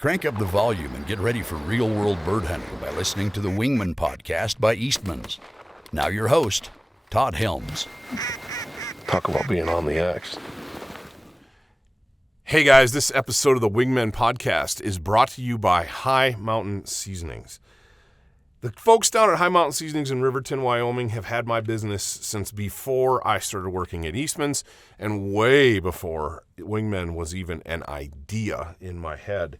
Crank up the volume and get ready for real-world bird hunting by listening to the Wingmen Podcast by Eastmans. Now your host, Todd Helms. Talk about being on the X. Hey guys, this episode of the Wingmen Podcast is brought to you by High Mountain Seasonings. The folks down at High Mountain Seasonings in Riverton, Wyoming have had my business since before I started working at Eastmans and way before Wingmen was even an idea in my head.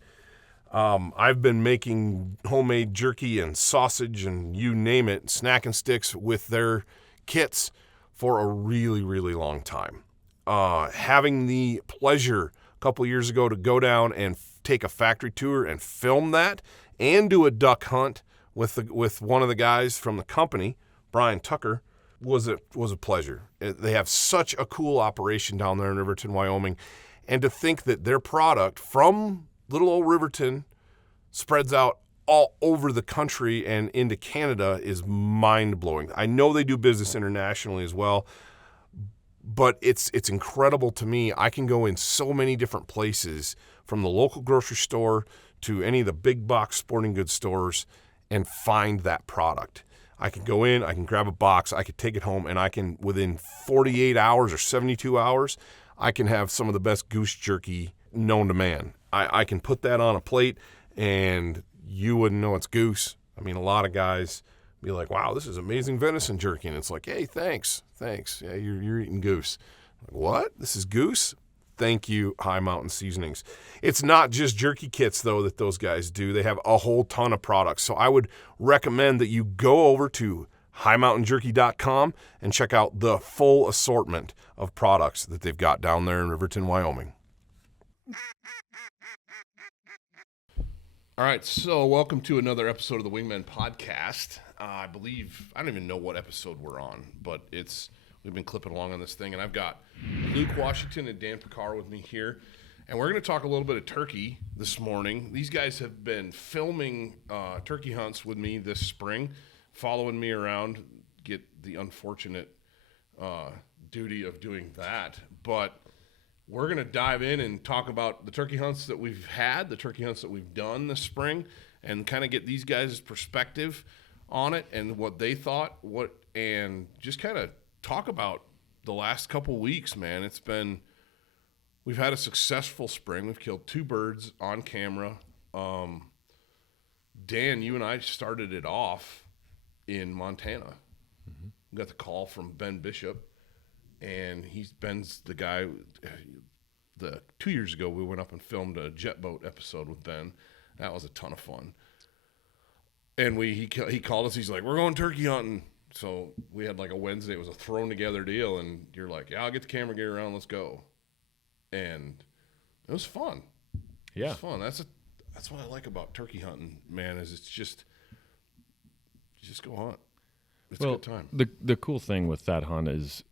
I've been making homemade jerky and sausage and you name it, snack and sticks with their kits for a really, really long time. Having the pleasure a couple years ago to go down and take a factory tour and film that and do a duck hunt with one of the guys from the company, Brian Tucker, was a pleasure. They have such a cool operation down there in Riverton, Wyoming, and to think that their product from little old Riverton spreads out all over the country and into Canada is mind-blowing. I know they do business internationally as well, but it's incredible to me. I can go in so many different places, from the local grocery store to any of the big box sporting goods stores, and find that product. I can go in, I can grab a box, I could take it home, and I can, within 48 hours or 72 hours, I can have some of the best goose jerky known to man. I can put that on a plate, and you wouldn't know it's goose. I mean, a lot of guys be like, wow, this is amazing venison jerky. And it's like, hey, thanks. Yeah, you're eating goose. Like, what? This is goose? Thank you, High Mountain Seasonings. It's not just jerky kits, though, that those guys do. They have a whole ton of products. So I would recommend that you go over to highmountainjerky.com and check out the full assortment of products that they've got down there in Riverton, Wyoming. All right, so welcome to another episode of the Wingmen Podcast. I don't even know what episode we're on, but we've been clipping along on this thing, and I've got Luke Washington and Dan Pickar with me here, and we're going to talk a little bit of turkey this morning. These guys have been filming turkey hunts with me this spring, following me around, get the unfortunate duty of doing that, but we're going to dive in and talk about the turkey hunts that we've had, the turkey hunts that we've done this spring, and kind of get these guys' perspective on it and what they thought, and just kind of talk about the last couple weeks, man. We've had a successful spring. We've killed 2 birds on camera. Dan, you and I started it off in Montana. Mm-hmm. We got the call from Ben Bishop. And Ben's the guy. 2 years ago, we went up and filmed a jet boat episode with Ben. That was a ton of fun. And he called us. He's like, "We're going turkey hunting." So we had like a Wednesday. It was a thrown together deal. And you're like, "Yeah, I'll get the camera gear around. Let's go." And it was fun. Yeah, it was fun. That's what I like about turkey hunting, man. Is it's just go hunt. It's a good time. The cool thing with that hunt is,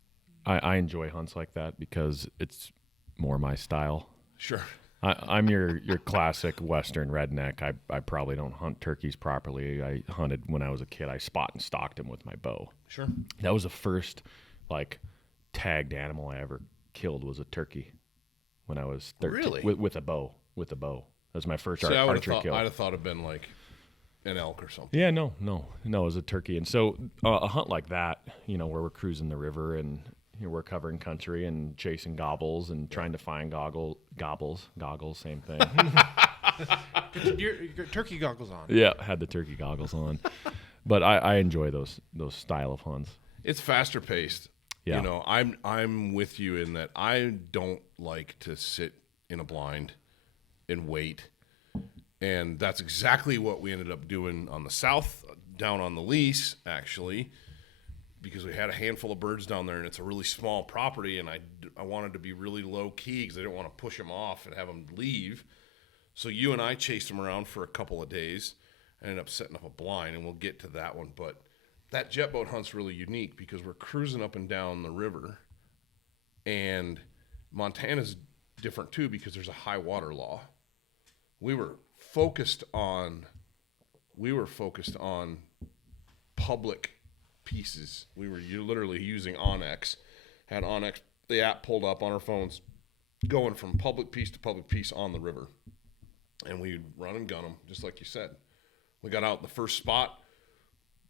I enjoy hunts like that because it's more my style. Sure. I'm your classic Western redneck. I probably don't hunt turkeys properly. I hunted when I was a kid. I spot and stalked them with my bow. Sure. That was the first tagged animal I ever killed was a turkey when I was 13. Really? With a bow. That was my first archery kill. I'd have thought it'd been like an elk or something. Yeah, no, it was a turkey. And so a hunt like that, where we're cruising the river and we're covering country and chasing gobbles and trying to find goggles, same thing. your turkey goggles on. Yeah, had the turkey goggles on. But I enjoy those style of hunts. It's faster paced. Yeah. I'm with you in that I don't like to sit in a blind and wait. And that's exactly what we ended up doing on the south, down on the lease, actually, because we had a handful of birds down there, and it's a really small property, and I wanted to be really low-key because I didn't want to push them off and have them leave. So you and I chased them around for a couple of days. I ended up setting up a blind, and we'll get to that one. But that jet boat hunt's really unique because we're cruising up and down the river, and Montana's different too because there's a high water law. We were focused on public pieces. We were literally using Onyx, had Onyx, the app pulled up on our phones, going from public piece to public piece on the river. and we'd run and gun them, just like you said. We got out the first spot,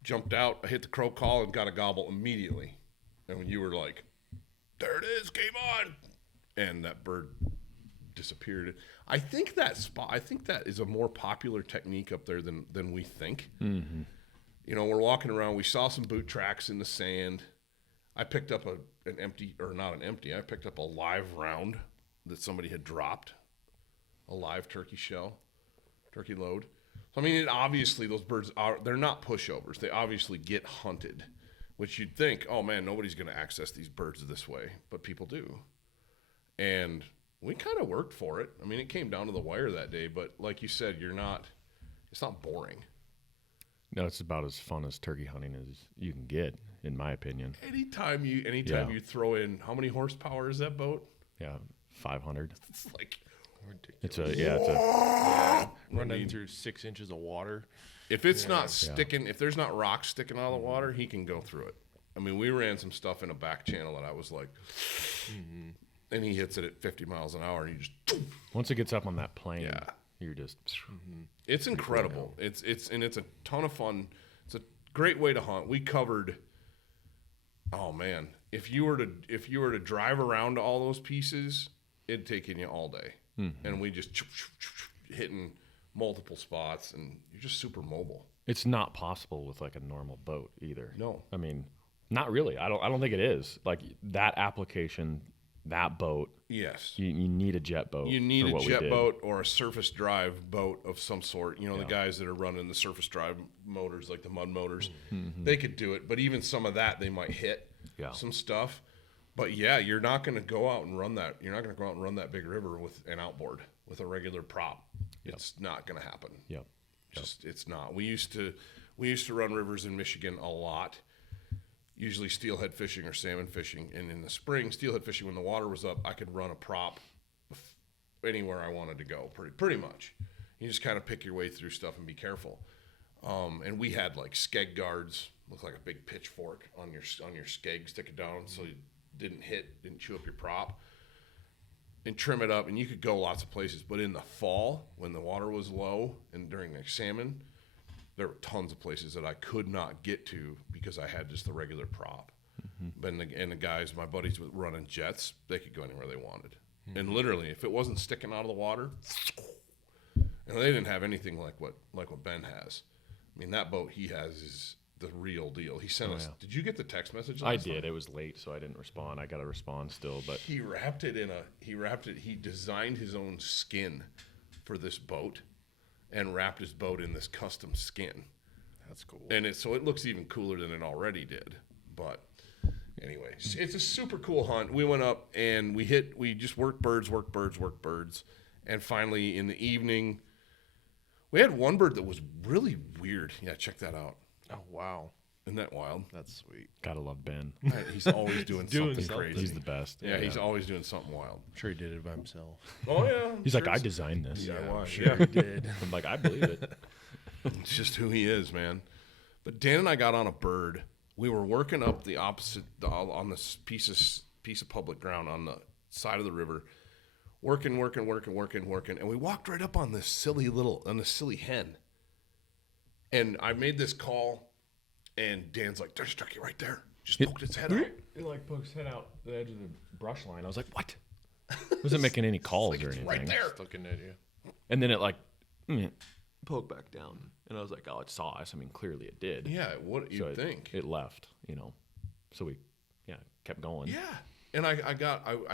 jumped out, I hit the crow call, and got a gobble immediately. And when you were like, there it is, game on, and that bird disappeared. I think that is a more popular technique up there than we think. Mm-hmm. You know, we're walking around, we saw some boot tracks in the sand. I picked up I picked up a live round that somebody had dropped, a live turkey load. So, I mean, obviously those birds they're not pushovers. They obviously get hunted, which you'd think, oh man, nobody's going to access these birds this way, but people do. And we kind of worked for it. I mean, it came down to the wire that day, but like you said, it's not boring. No, it's about as fun as turkey hunting as you can get, in my opinion. Anytime you throw in, how many horsepower is that boat? Yeah, 500. It's like ridiculous. Running through 6 inches of water. If it's not sticking, if there's not rocks sticking out of the water, he can go through it. I mean, we ran some stuff in a back channel that I was like, and he hits it at 50 miles an hour, and you just. Once it gets up on that plane, you're just. It's incredible. It's a ton of fun. It's a great way to hunt. We covered. Oh man, if you were to drive around to all those pieces, it'd take you all day. And we just hitting multiple spots, and you're just super mobile. It's not possible with like a normal boat either. No, I mean, not really. I don't think it is. Like that application, that boat. Yes, you need a jet boat. You need a jet boat or a surface drive boat of some sort. You know, the guys that are running the surface drive motors, like the mud motors, they could do it. But even some of that, they might hit some stuff. But yeah, you're not going to go out and run that. You're not going to go out and run that big river with an outboard with a regular prop. It's not going to happen. It's not. We used to run rivers in Michigan a lot. Usually steelhead fishing or salmon fishing, and in the spring, steelhead fishing when the water was up, I could run a prop anywhere I wanted to go. Pretty much. You just kind of pick your way through stuff and be careful. And we had like skeg guards, look like a big pitchfork on your skeg, stick it down so you didn't chew up your prop, and trim it up, and you could go lots of places. But in the fall, when the water was low and during the salmon, there were tons of places that I could not get to because I had just the regular prop. And the guys, my buddies with running jets, they could go anywhere they wanted. And literally, if it wasn't sticking out of the water, and they didn't have anything like what Ben has. I mean, that boat he has is the real deal. He sent us. Did you get the text message? I did. It was late, so I didn't respond. I got to respond still, but he designed his own skin for this boat and wrapped his boat in this custom skin. That's cool. And it looks even cooler than it already did. But anyway, it's a super cool hunt. We went up and we just worked birds. And finally in the evening, we had one bird that was really weird. Yeah, check that out. Oh, wow. Isn't that wild? That's sweet. gotta love Ben. He's always doing something crazy. He's the best. Yeah, he's always doing something wild. I'm sure he did it by himself. Oh, yeah. He's like, I designed this. Yeah, I'm sure he did. I'm like, I believe it. It's just who he is, man. But Dan and I got on a bird. We were working up the opposite on this piece of public ground on the side of the river, working, and we walked right up on this silly hen. And I made this call, and Dan's like, "There's a turkey right there." Just poked its head out. It like pokes head out the edge of the brush line. I was like, "What?" Wasn't making any calls or anything. Right there. Just looking at you. And then it like poked back down, and I was like, "Oh, it saw us." I mean, clearly it did. Yeah, what you think? It left, So we, kept going. Yeah, and I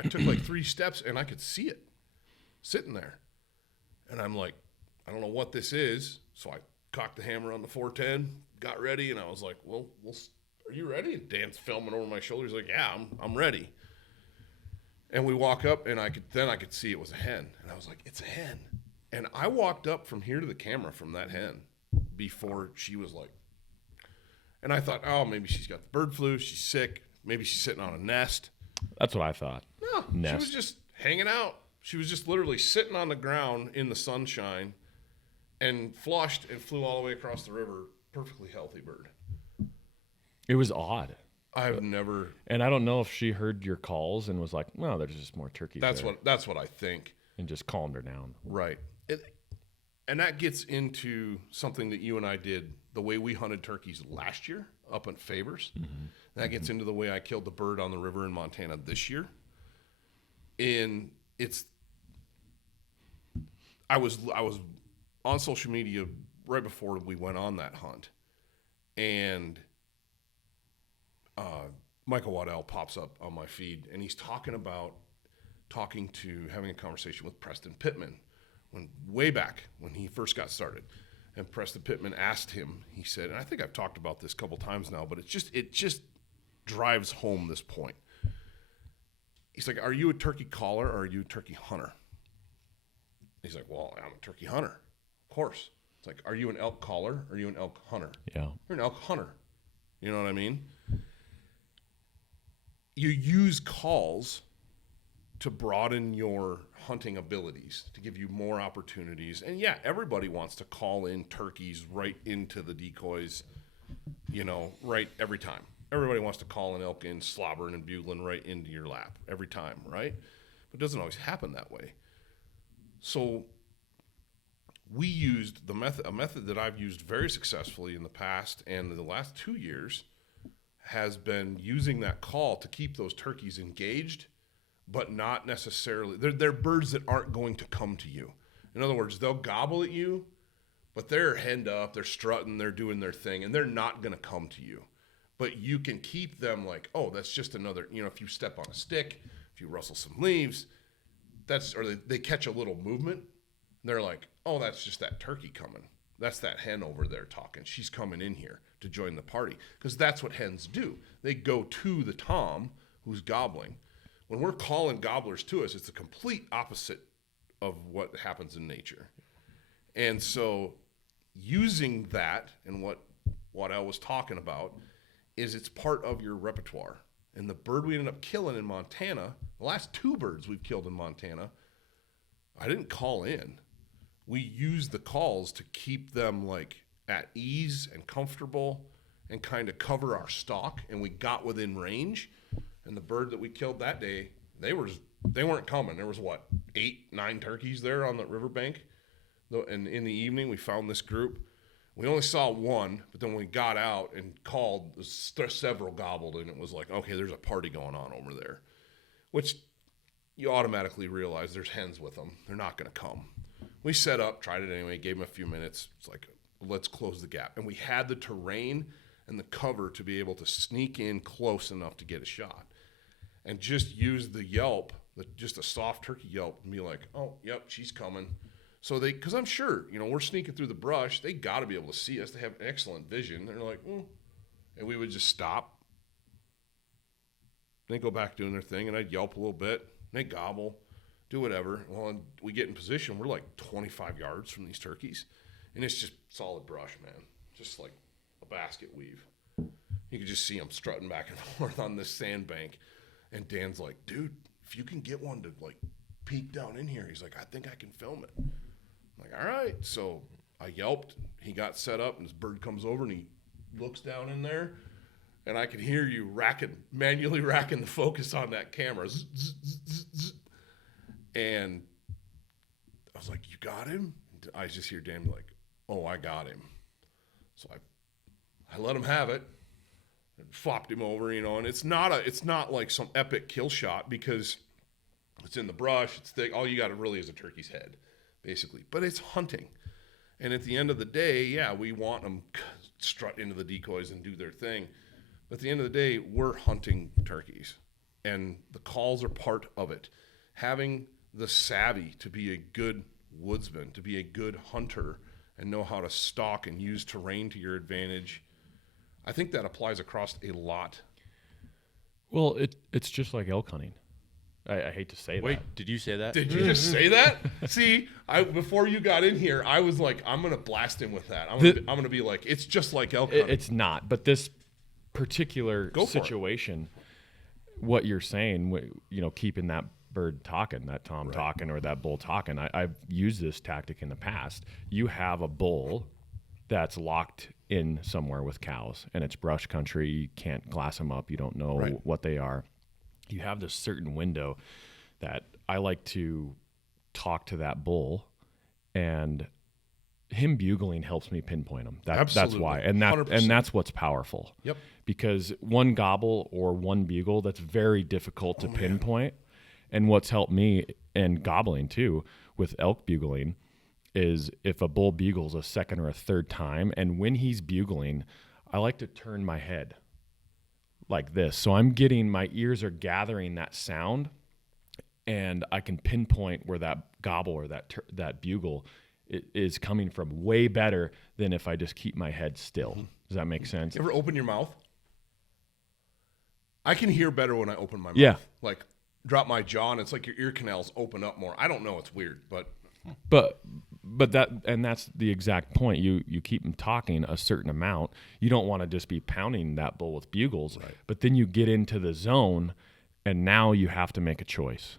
took like 3 steps, and I could see it sitting there, and I'm like, I don't know what this is, so I cocked the hammer on the 410, got ready, and I was like, well, are you ready? And Dan's filming over my shoulder. He's like, yeah, I'm ready. And we walk up, and I could see it was a hen, and I was like, it's a hen. And I walked up from here to the camera from that hen before she was like, and I thought, oh, maybe she's got the bird flu, she's sick, maybe she's sitting on a nest. That's what I thought. No, nest. She was just hanging out. She was just literally sitting on the ground in the sunshine, and flushed and flew all the way across the river. Perfectly healthy bird. It was odd. I've never. And I don't know if she heard your calls and was like, "No, there's just more turkeys." That's what I think. And just calmed her down. Right. And that gets into something that you and I did, the way we hunted turkeys last year up in Favors. Mm-hmm. That gets into the way I killed the bird on the river in Montana this year. And I was on social media right before we went on that hunt, and Michael Waddell pops up on my feed, and he's having a conversation with Preston Pittman way back when he first got started. And Preston Pittman asked him, he said, and I think I've talked about this a couple times now, but it just drives home this point. He's like, are you a turkey caller or are you a turkey hunter? He's like, well, I'm a turkey hunter. Of course. It's like, are you an elk caller or are you an elk hunter? Yeah. You're an elk hunter. You know what I mean? You use calls to broaden your hunting abilities, to give you more opportunities. And yeah, everybody wants to call in turkeys right into the decoys, right every time. Everybody wants to call an elk in slobbering and bugling right into your lap every time, right? But it doesn't always happen that way. So we used a method that I've used very successfully in the past and in the last 2 years has been using that call to keep those turkeys engaged, but not necessarily, they're birds that aren't going to come to you. In other words, they'll gobble at you, but they're henned up, they're strutting, they're doing their thing, and they're not going to come to you. But you can keep them like, oh, that's just another, if you step on a stick, if you rustle some leaves, or they catch a little movement, they're like, oh, that's just that turkey coming. That's that hen over there talking. She's coming in here to join the party. Because that's what hens do. They go to the tom who's gobbling. When we're calling gobblers to us, it's the complete opposite of what happens in nature. And so using that and what Waddell was talking about is it's part of your repertoire. And the bird we ended up killing in Montana, the last 2 birds we've killed in Montana, I didn't call in. We used the calls to keep them like at ease and comfortable and kind of cover our stalk. And we got within range. And the bird that we killed that day, they weren't coming. There was 8, 9 turkeys there on the riverbank. And in the evening, we found this group. We only saw one, but then when we got out and called, several gobbled, and it was like, okay, there's a party going on over there, which you automatically realize there's hens with them. They're not going to come. We set up, tried it anyway, gave them a few minutes. It's like, let's close the gap. And we had the terrain and the cover to be able to sneak in close enough to get a shot. And just use the yelp, just a soft turkey yelp, and be like, oh, yep, she's coming. So because I'm sure, we're sneaking through the brush. They got to be able to see us. They have excellent vision. They're like, and we would just stop. They go back doing their thing, and I'd yelp a little bit. And they gobble, do whatever. Well, and we get in position. We're like 25 yards from these turkeys, and it's just solid brush, man. Just like a basket weave. You could just see them strutting back and forth on this sandbank. And Dan's like, dude, if you can get one to like peek down in here, he's like, I think I can film it. I'm like, all right. So I yelped. He got set up, and this bird comes over, and he looks down in there, and I could hear you manually racking the focus on that camera. Zzz, zzz, zzz, zzz. And I was like, you got him? I just hear Dan be like, oh, I got him. So I let him have it. And flopped him over, and it's not like some epic kill shot because it's in the brush, it's thick. All you got really is a turkey's head, basically. But it's hunting. And at the end of the day, yeah, we want them strut into the decoys and do their thing. But at the end of the day, we're hunting turkeys. And the calls are part of it. Having the savvy to be a good woodsman, to be a good hunter, and know how to stalk and use terrain to your advantage, I think that applies across a lot. Well, it's just like elk hunting. I hate to say that. Wait, did you say that? Did you just say that? See, before you got in here, I was like, I'm gonna blast him with that. I'm gonna be like, it's just like elk hunting. It's not, but this particular situation, what you're saying, keeping that bird talking, that tom talking, or that bull talking. I've used this tactic in the past. You have a bull that's locked in somewhere with cows, and it's brush country. You can't glass them up. You don't know what they are. You have this certain window that I like to talk to that bull, and him bugling helps me pinpoint him. That's Absolutely. why, 100%. and that's what's powerful. Yep. Because one gobble or one bugle, that's very difficult to pinpoint. And what's helped me, and gobbling too, with elk bugling, is if a bull bugles a second or a third time, and when he's bugling, I like to turn my head like this. So my ears are gathering that sound, and I can pinpoint where that gobble or that bugle is coming from way better than if I just keep my head still. Does that make sense? You ever open your mouth? I can hear better when I open my mouth. Yeah. Like drop my jaw and it's like your ear canals open up more. I don't know. It's weird, but that's the exact point. You keep them talking a certain amount. You don't want to just be pounding that bull with bugles, right. But then you get into the zone, and now you have to make a choice.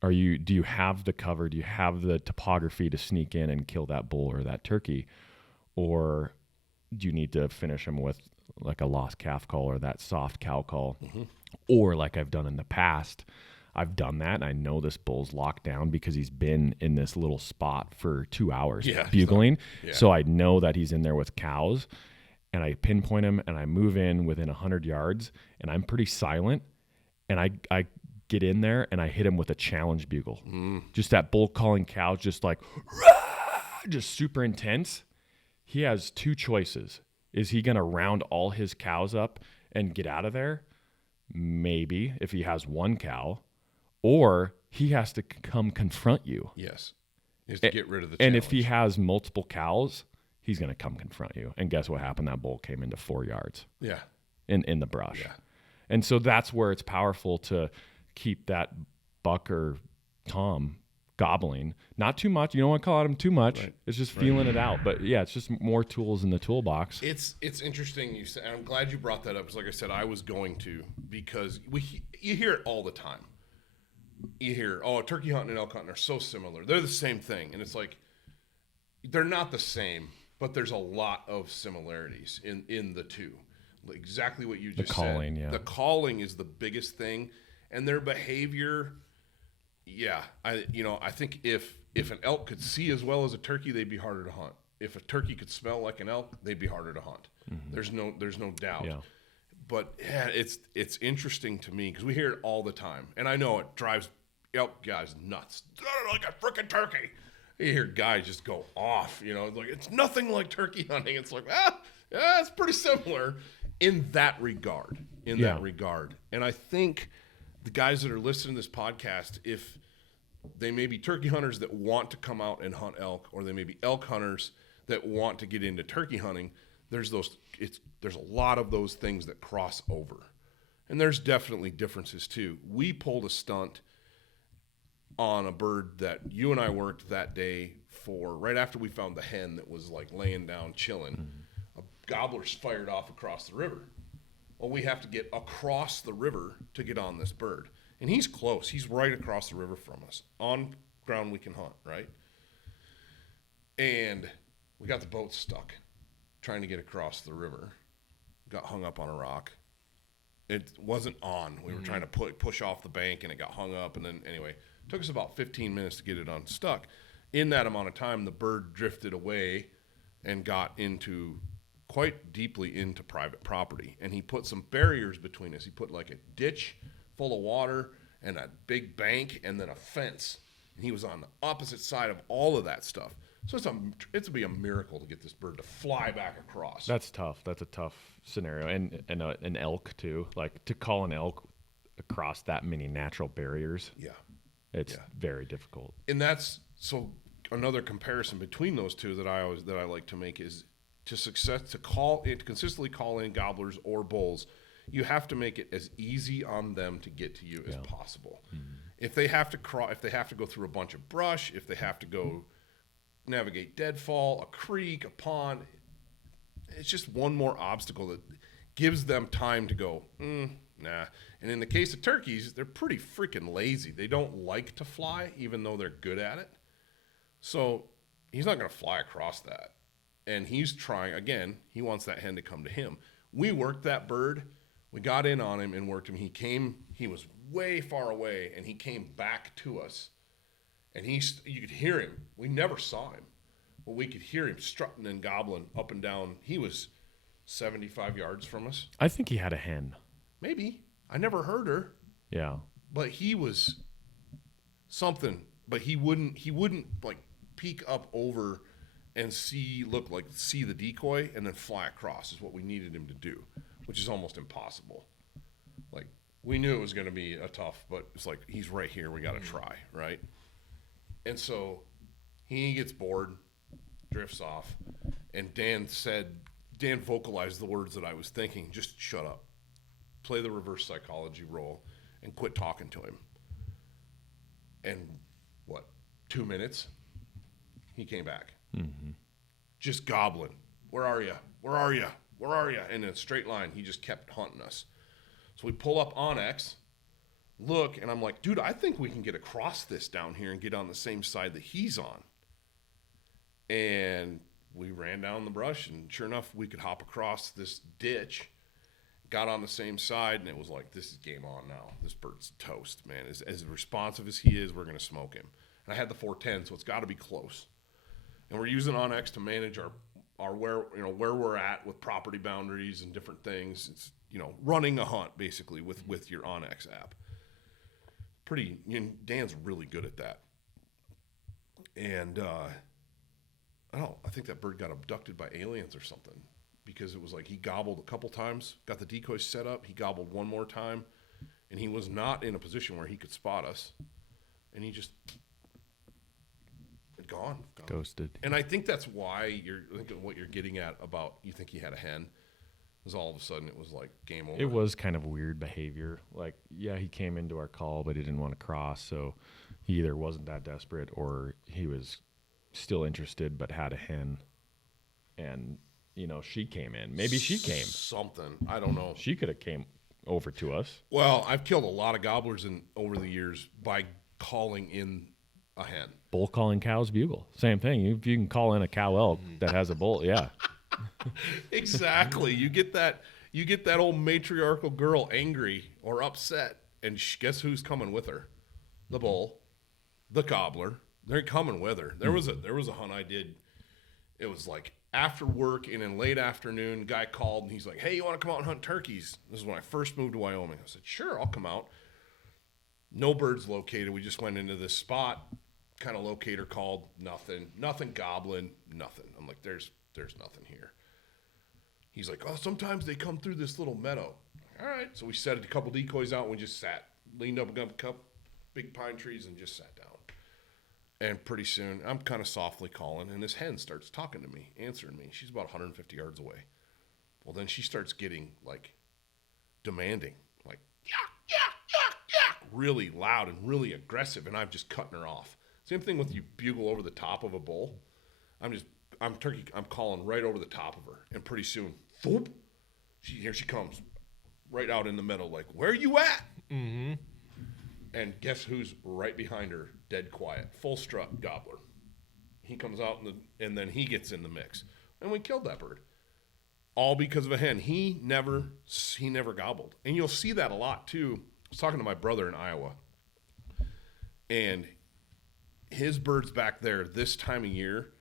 Do you have the cover? Do you have the topography to sneak in and kill that bull or that turkey, or do you need to finish them with like a lost calf call or that soft cow call, or like I've done in the past? I've done that, and I know this bull's locked down because he's been in this little spot for 2 hours bugling. So I know that he's in there with cows, and I pinpoint him, and I move in within 100 yards, and I'm pretty silent, and I get in there, and I hit him with a challenge bugle. Just that bull calling cows, just like, just super intense. He has two choices. Is he going to round all his cows up and get out of there? Maybe, if he has one cow. Or he has to come confront you. yes, he has to get rid of the And challenge. if he has multiple cows, he's going to come confront you. And guess what happened? That bull came into 4 yards in the brush. Yeah. And so that's where it's powerful to keep that buck or tom gobbling. Not too much. You don't want to call at him too much. Right. It's just feeling it out. But yeah, it's just more tools in the toolbox. It's interesting you said, and I'm glad you brought that up because, like I said, I was going to, because you hear it all the time. You hear, turkey hunting and elk hunting are so similar. They're the same thing, and it's like they're not the same, but there's a lot of similarities in the two. Exactly what you just calling, said. yeah. The calling is the biggest thing, and their behavior. Yeah, I think if an elk could see as well as a turkey, they'd be harder to hunt. If a turkey could smell like an elk, they'd be harder to hunt. There's no doubt. Yeah. But yeah, it's interesting to me because we hear it all the time, and I know it drives elk guys nuts. Like a freaking turkey. You hear guys just go off. Like it's nothing like turkey hunting. It's like it's pretty similar in that regard. That regard, and I think the guys that are listening to this podcast, if they may be turkey hunters that want to come out and hunt elk, or they may be elk hunters that want to get into turkey hunting, there's a lot of those things that cross over. And there's definitely differences too. We pulled a stunt on a bird that you and I worked that day for, right after we found the hen that was like laying down chilling. A gobbler's fired off across the river. Well, we have to get across the river to get on this bird. And he's close. He's right across the river from us, on ground we can hunt, right? And we got the boat stuck trying to get across the river. Got hung up on a rock. It wasn't on. We were trying to push off the bank, and it got hung up. And then, anyway, it took us about 15 minutes to get it unstuck. In that amount of time, the bird drifted away and got quite deeply into private property. And he put some barriers between us. He put like a ditch full of water and a big bank and then a fence. And he was on the opposite side of all of that stuff. So it's be a miracle to get this bird to fly back across. That's tough. That's a tough scenario. And an elk too. Like to call an elk across that many natural barriers. Yeah. It's very difficult. And that's so another comparison between those two that I like to make is to consistently call in gobblers or bulls, you have to make it as easy on them to get to you as possible. Mm-hmm. If they have to go through a bunch of brush, if they have to go navigate deadfall, a creek, a pond, it's just one more obstacle that gives them time to go, nah. And in the case of turkeys, they're pretty freaking lazy. They don't like to fly, even though they're good at it. So he's not going to fly across that. And he's trying, again, he wants that hen to come to him. We worked that bird. We got in on him and worked him. He was way far away, and he came back to us. And you could hear him. We never saw him. Well, we could hear him strutting and gobbling up and down. He was 75 yards from us. I think he had a hen. Maybe. I never heard her. Yeah. But he was something. But he wouldn't like peek up over and see the decoy and then fly across is what we needed him to do, which is almost impossible. Like, we knew it was going to be a tough, but it's like, he's right here. We got to try, right? And so he gets bored, drifts off, and Dan vocalized the words that I was thinking, just shut up. Play the reverse psychology role and quit talking to him. And 2 minutes, he came back. Mm-hmm. Just gobbling. Where are you? Where are you? Where are you? And in a straight line, he just kept hunting us. So we pull up Onyx, look, and I'm like, dude, I think we can get across this down here and get on the same side that he's on. And we ran down the brush, and sure enough, we could hop across this ditch, got on the same side, and it was like, this is game on now. This bird's toast, man. As responsive as he is, we're going to smoke him. And I had the 410, so it's got to be close. And we're using Onyx to manage our where we're at with property boundaries and different things. It's, running a hunt basically with your Onyx app. Dan's really good at that. And I think that bird got abducted by aliens or something, because it was like he gobbled a couple times, got the decoys set up, he gobbled one more time, and he was not in a position where he could spot us, and he just gone. Ghosted. And I think that's why what you're getting at about you think he had a hen, was all of a sudden it was like game over. It was kind of weird behavior. Like, yeah, he came into our call, but he didn't want to cross, so he either wasn't that desperate or he was still interested but had a hen. And, she came in. Maybe she came. Something. I don't know. She could have came over to us. Well, I've killed a lot of gobblers over the years by calling in a hen. Bull calling cows bugle. Same thing. If you can call in a cow elk that has a bull, yeah. Exactly. You get that old matriarchal girl angry or upset, and guess who's coming with her? The bull, the gobbler. They're coming with her. There was a hunt I did. It was like after work and in late afternoon, guy called and he's like, "Hey, you want to come out and hunt turkeys?" This is when I first moved to Wyoming. I said, "Sure, I'll come out." No birds located. We just went into this spot. Kind of locator called, nothing gobbling, nothing. I'm like, there's nothing here. He's like, "Oh, sometimes they come through this little meadow." All right. So we set a couple decoys out and we just leaned up against a couple big pine trees and just sat down. And pretty soon, I'm kind of softly calling, and this hen starts talking to me, answering me. She's about 150 yards away. Well, then she starts getting, like, demanding, like, yak, yak, yak, yak, really loud and really aggressive, and I'm just cutting her off. Same thing with you bugle over the top of a bull. I'm calling right over the top of her, and pretty soon, whoop, here she comes, right out in the middle, like, "Where you at?" Mm-hmm. And guess who's right behind her, dead quiet, full strut gobbler. He comes out and then he gets in the mix, and we killed that bird, all because of a hen. He never gobbled, and you'll see that a lot too. I was talking to my brother in Iowa, and his birds back there this time of year,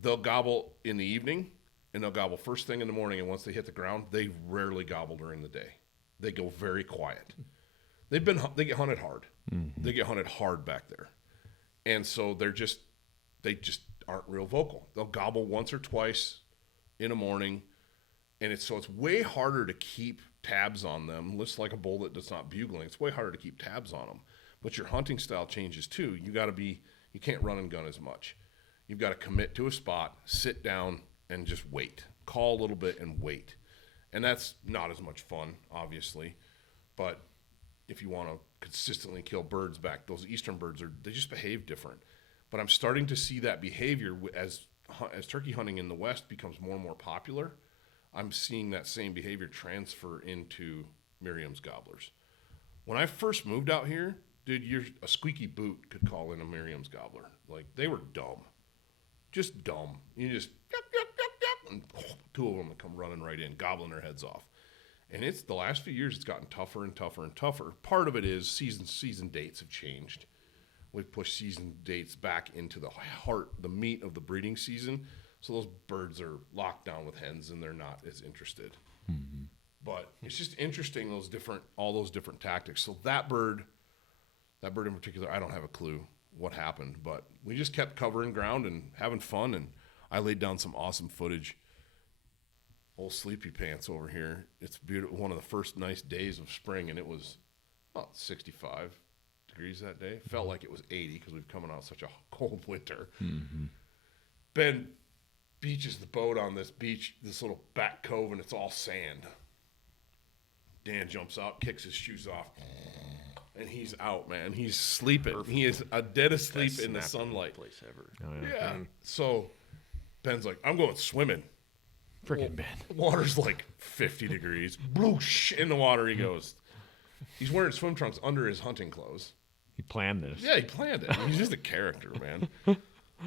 they'll gobble in the evening and they'll gobble first thing in the morning, and once they hit the ground, they rarely gobble during the day. They go very quiet. They get hunted hard. Mm-hmm. They get hunted hard back there. And so they just aren't real vocal. They'll gobble once or twice in the morning, and it's way harder to keep tabs on them. Looks like a bull that does not bugling. It's way harder to keep tabs on them. But your hunting style changes too. You can't run and gun as much. You've got to commit to a spot, sit down, and just wait. Call a little bit and wait. And that's not as much fun, obviously, but if you want to consistently kill birds back, those eastern birds they just behave different. But I'm starting to see that behavior as turkey hunting in the West becomes more and more popular. I'm seeing that same behavior transfer into Miriam's gobblers. When I first moved out here, dude, a squeaky boot could call in a Miriam's gobbler. Like, they were dumb. Just dumb. You just, yep, yep, yep, yep, and two of them would come running right in, gobbling their heads off. And it's the last few years, it's gotten tougher and tougher and tougher. Part of it is season dates have changed. we've pushed season dates back into the meat of the breeding season. So those birds are locked down with hens and they're not as interested. Mm-hmm. But it's just interesting, all those different tactics. So that bird in particular, I don't have a clue what happened, but we just kept covering ground and having fun. And I laid down some awesome footage. Old Sleepy Pants over here. It's beautiful. One of the first nice days of spring, and it was about 65 degrees that day. It felt like it was 80 because we've coming out such a cold winter. Mm-hmm. Ben beaches the boat on this beach, this little back cove, and it's all sand. Dan jumps out, kicks his shoes off, and he's out, man. He's sleeping. Perfect. He is dead asleep in the sunlight. Place ever. Oh, yeah. So Ben's like, I'm going swimming. Freaking Ben. Water's like 50 degrees. Bloosh, in the water he goes. He's wearing swim trunks under his hunting clothes. He planned this. Yeah, he planned it. He's just a character, man.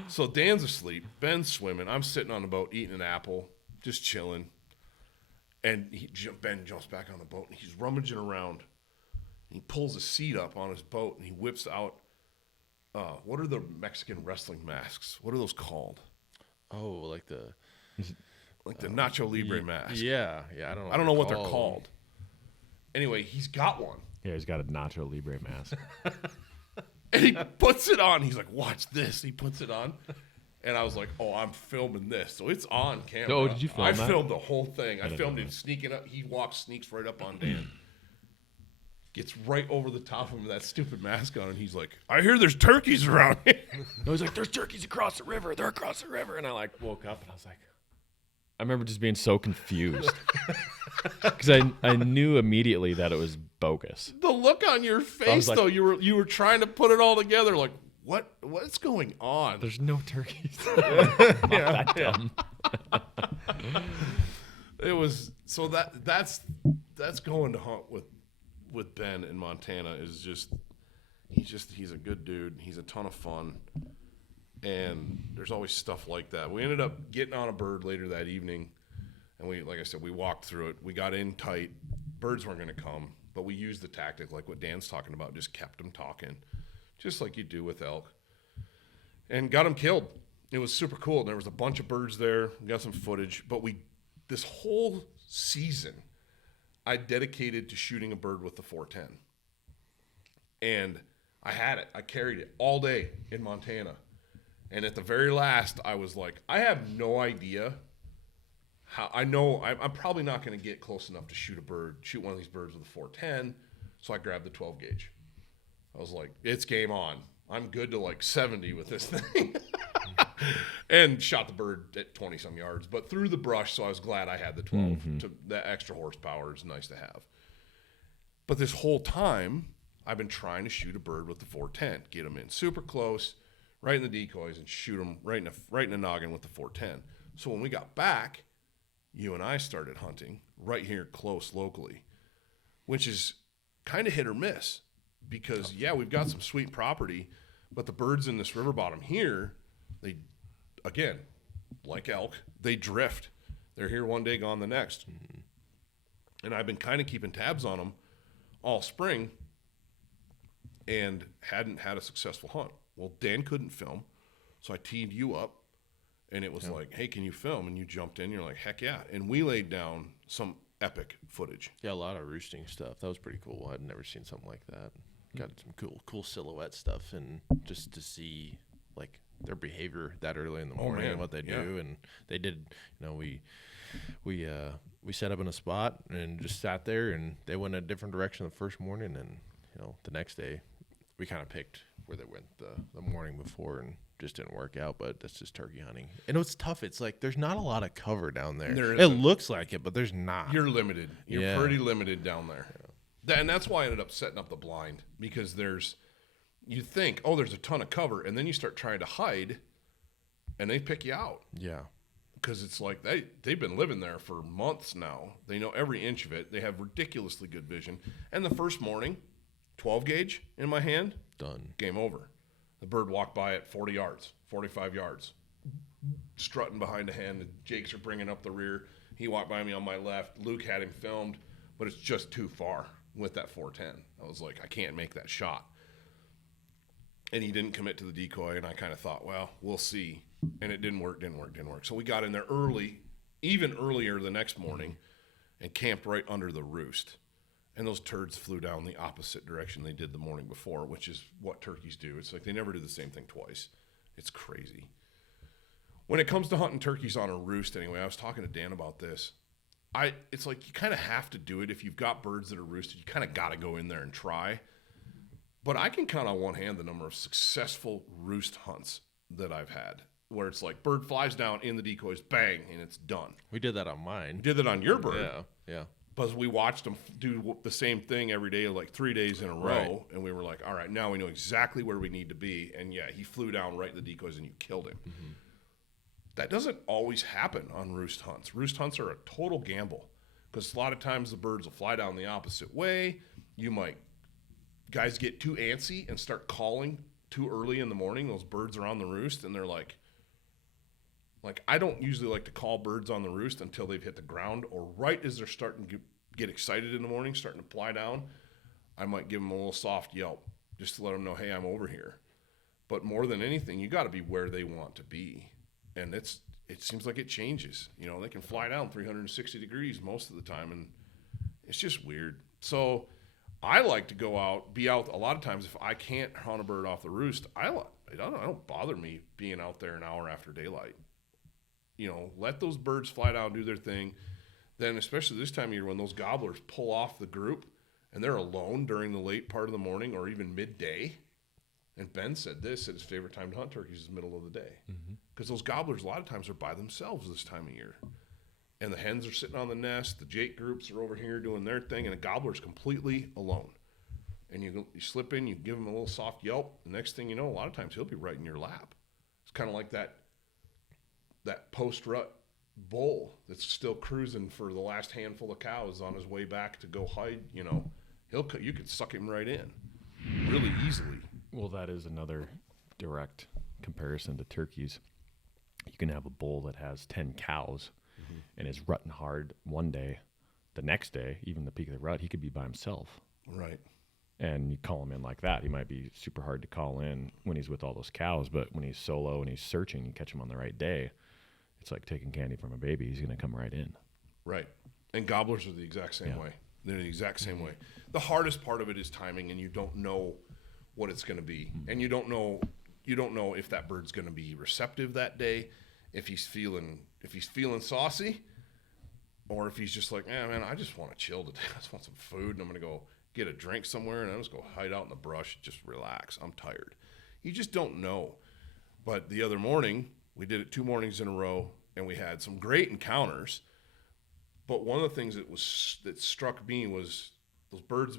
So Dan's asleep. Ben's swimming. I'm sitting on the boat eating an apple, just chilling. And Ben jumps back on the boat, and he's rummaging around. He pulls a seat up on his boat, and he whips out, what are the Mexican wrestling masks? What are those called? Oh, like the Nacho Libre mask. Yeah. I don't know what they're called. Anyway, he's got one. Yeah, he's got a Nacho Libre mask. And he puts it on. He's like, watch this. He puts it on. And I was like, oh, I'm filming this. So it's on camera. Oh, did you film that? I filmed the whole thing. I filmed him sneaking up. He sneaks right up on Dan. Gets right over the top of him with that stupid mask on. And he's like, I hear there's turkeys around here. I was like, there's turkeys across the river. They're across the river. And I woke up and I was like, I remember just being so confused. Because I knew immediately that it was bogus. The look on your face, though, you were trying to put it all together like, what's going on? There's no turkeys. That dumb. It was so that's going to hunt with Ben in Montana is he's a good dude. He's a ton of fun. And there's always stuff like that. We ended up getting on a bird later that evening, and we walked through it. We got in tight. Birds weren't going to come, but we used the tactic like what Dan's talking about, just kept them talking. Just like you do with elk, and got them killed. It was super cool. There was a bunch of birds there. We got some footage, but this whole season, I dedicated to shooting a bird with the 410, and I had it. I carried it all day in Montana, and at the very last, I was like, I have no idea how. I know I'm probably not going to get close enough to shoot one of these birds with a 410, so I grabbed the 12 gauge. I was like, it's game on. I'm good to 70 with this thing. And shot the bird at 20-some yards, but through the brush, so I was glad I had the 12. Mm-hmm. That extra horsepower is nice to have. But this whole time, I've been trying to shoot a bird with the 410, get them in super close, right in the decoys, and shoot them right in the noggin with the 410. So when we got back, you and I started hunting right here close locally, which is kind of hit or miss. Because, we've got some sweet property, but the birds in this river bottom here, they, again, like elk, they drift. They're here one day, gone the next. Mm-hmm. And I've been kind of keeping tabs on them all spring and hadn't had a successful hunt. Well, Dan couldn't film, so I teed you up, and it was like, hey, can you film? And you jumped in. You're like, heck yeah. And we laid down some epic footage. Yeah, a lot of roosting stuff. That was pretty cool. I'd never seen something like that. Got some cool silhouette stuff, and just to see their behavior that early in the morning and what they do. And they did, we set up in a spot and just sat there, and they went a different direction the first morning, and the next day we kind of picked where they went the morning before, and just didn't work out. But that's just turkey hunting, and it's tough. It's there's not a lot of cover down there. It looks like it, but there's not. You're limited. You're pretty limited down there. And that's why I ended up setting up the blind, because you think, there's a ton of cover, and then you start trying to hide, and they pick you out. Yeah. Because it's like they've been living there for months now. They know every inch of it. They have ridiculously good vision. And the first morning, 12 gauge in my hand, done. Game over. The bird walked by at 40 yards, 45 yards, strutting behind a hen. The Jakes are bringing up the rear. He walked by me on my left. Luke had him filmed, but it's just too far with that 410. I was like, I can't make that shot. and he didn't commit to the decoy, and I kind of thought, well, we'll see. And it didn't work. So we got in there early, even earlier the next morning, and camped right under the roost. And those turds flew down the opposite direction they did the morning before, which is what turkeys do. It's like they never do the same thing twice. It's crazy. When it comes to hunting turkeys on a roost, anyway, I was talking to Dan about this. It's like you kind of have to do it. If you've got birds that are roosted, you kind of got to go in there and try. But I can count on one hand the number of successful roost hunts that I've had, where it's like bird flies down in the decoys, bang, and it's done. We did that on mine. We did that on your bird. Yeah. Because we watched them do the same thing every day, like 3 days in a row, Right. and we were like, all right, now we know exactly where we need to be. And, yeah, he flew down right in the decoys, and you killed him. Mm-hmm. That doesn't always happen on roost hunts. Roost hunts are a total gamble because a lot of times the birds will fly down the opposite way. Guys get too antsy and start calling too early in the morning. Those birds are on the roost, and they're like I don't usually like to call birds on the roost until they've hit the ground or right as they're starting to get excited in the morning, starting to fly down. I might give them a little soft yelp just to let them know, hey, I'm over here. But more than anything, you got to be where they want to be. And it seems like it changes. They can fly down 360 degrees most of the time, and it's just weird. So I like to go out, be out. A lot of times if I can't hunt a bird off the roost, I don't bother me being out there an hour after daylight. Let those birds fly down, do their thing. Then, especially this time of year when those gobblers pull off the group and they're alone during the late part of the morning or even midday. And Ben said his favorite time to hunt turkeys is the middle of the day. Because those gobblers a lot of times are by themselves this time of year. And the hens are sitting on the nest, the jake groups are over here doing their thing, and the gobbler's completely alone. And you slip in, you give him a little soft yelp, the next thing you know, a lot of times he'll be right in your lap. It's kind of like that post-rut bull that's still cruising for the last handful of cows on his way back to go hide. You could suck him right in really easily. Well, that is another direct comparison to turkeys. You can have a bull that has 10 cows and is rutting hard one day. The next day, even the peak of the rut, he could be by himself. Right. And you call him in like that. He might be super hard to call in when he's with all those cows, but when he's solo and he's searching, you catch him on the right day. It's like taking candy from a baby. He's going to come right in. Right. And gobblers are the exact same way. They're the exact same way. The hardest part of it is timing, and you don't know what it's going to be. And you don't know if that bird's going to be receptive that day, if he's feeling saucy, or if he's just like, man, I just want to chill today. I just want some food, and I'm going to go get a drink somewhere, and I'm just go hide out in the brush, just relax. I'm tired. You just don't know. But the other morning, we did it 2 mornings in a row, and we had some great encounters. But one of the things that struck me was those birds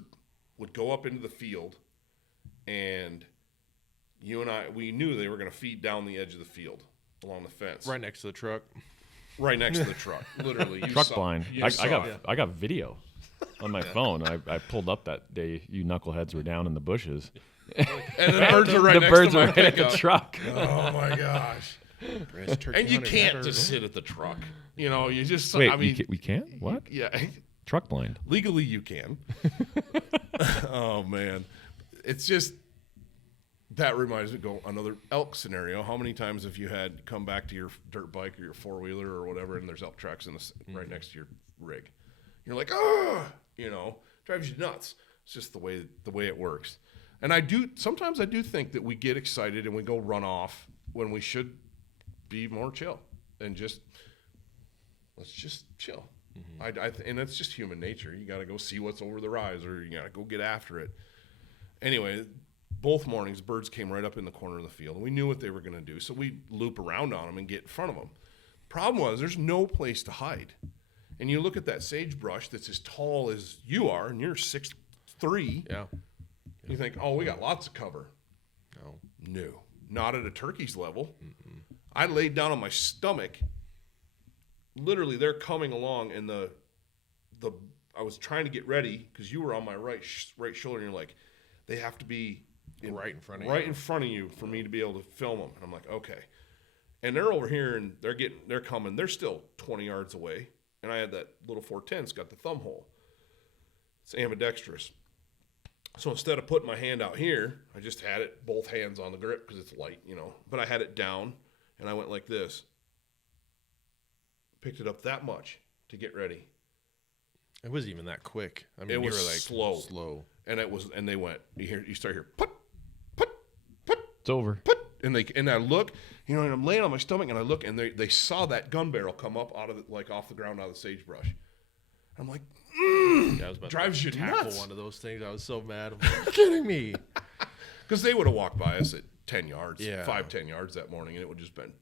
would go up into the field, and you and we knew they were going to feed down the edge of the field along the fence. Right next to the truck. Right next to the truck, literally. Truck blind. I got video on my phone. I pulled up that day you knuckleheads were down in the bushes. And the birds are right at the truck. Oh, my gosh. And you can't just sit at the truck. You just... Wait, we can't? What? Yeah. Truck blind. Legally, you can. Oh, man. It's just... That reminds me, another elk scenario. How many times have you had come back to your dirt bike or your four-wheeler or whatever, and there's elk tracks right next to your rig? You're like, drives you nuts. It's just the way it works. And sometimes I do think that we get excited and we go run off when we should be more chill and let's just chill. And that's just human nature. You got to go see what's over the rise, or you got to go get after it. Anyway, both mornings, birds came right up in the corner of the field, and we knew what they were going to do, so we loop around on them and get in front of them. Problem was, there's no place to hide. And you look at that sagebrush that's as tall as you are, and you're 6'3". Yeah. You think, we got lots of cover. No, not at a turkey's level. Mm-mm. I laid down on my stomach. Literally, they're coming along, and I was trying to get ready because you were on my right shoulder, and you're like, they have to be right in front of you for me to be able to film them. And I'm like, okay. And they're over here, and they're coming. They're still 20 yards away, and I had that little 410. It's got the thumb hole. It's ambidextrous. So instead of putting my hand out here, I just had it both hands on the grip because it's light, but I had it down and I went like this. Picked it up that much to get ready. It wasn't even that quick. I mean, It you was were like slow. And they went, you start here, put, It's over. put. And I look, and I'm laying on my stomach and I look and they saw that gun barrel come up out of off the ground out of the sagebrush. I'm like, I was about drives to you tackle nuts. one of those things. I was so mad. I'm like, you're kidding me. Because they would have walked by us at 10 yards, Yeah. 5-10 yards that morning, and it would just been.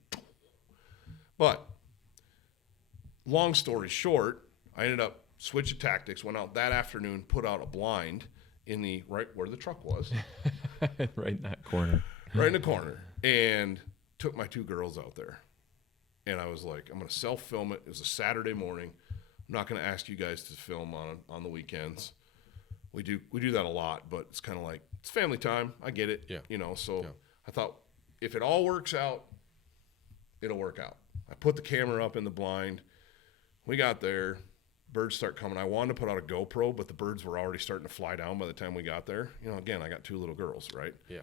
But long story short, I ended up switching tactics, went out that afternoon, put out a blind in the right where the truck was, Right in that corner. right in the corner, and took my 2 girls out there. And I was like, I'm going to self-film it. It was a Saturday morning. I'm not going to ask you guys to film on the weekends. We do that a lot, but it's kind of like, it's family time. I get it. Yeah. So I thought if it all works out, it'll work out. I put the camera up in the blind. We got there. Birds start coming. I wanted to put out a GoPro, but the birds were already starting to fly down by the time we got there. Again, I got 2 little girls, right? Yeah.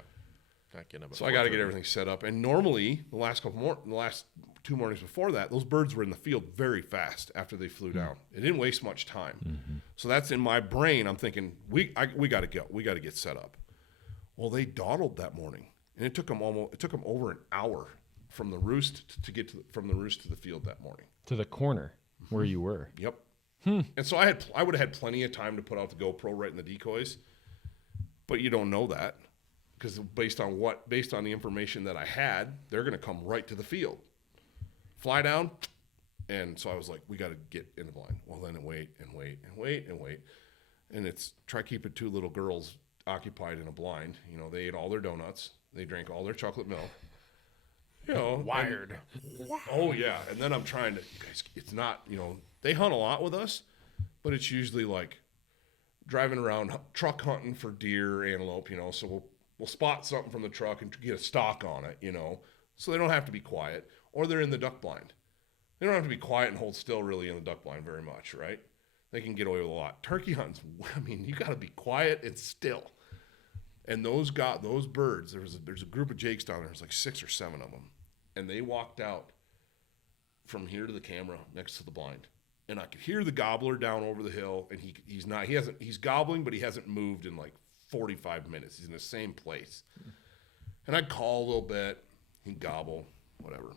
So I got to get everything set up. And normally, the last 2 mornings before that, those birds were in the field very fast after they flew down. It didn't waste much time. Mm-hmm. So that's in my brain. I'm thinking, we got to go. We got to get set up. Well, they dawdled that morning, and it took them over an hour from the roost to get from the roost to the field that morning. To the corner where you were. Yep. And so I would have had plenty of time to put out the GoPro right in the decoys, but you don't know that. Because based on the information that I had, they're going to come right to the field, fly down, and so I was like, we got to get in the blind. Well, then wait, and it's try keeping 2 little girls occupied in a blind. They ate all their donuts, they drank all their chocolate milk. Wired. Oh yeah, and then I'm trying to, guys, it's not, they hunt a lot with us, but it's usually like driving around truck hunting for deer, antelope. So we'll spot something from the truck and get a stock on it, so they don't have to be quiet. Or they're in the duck blind. They don't have to be quiet and hold still really in the duck blind very much, right? They can get away with a lot. Turkey hunts, you got to be quiet and still. And those birds, there's a group of jakes down there. There's like 6 or 7 of them. And they walked out from here to the camera next to the blind. And I could hear the gobbler down over the hill, and he's gobbling, but he hasn't moved in like 45 minutes. He's in the same place. And I'd call a little bit, he'd gobble, whatever.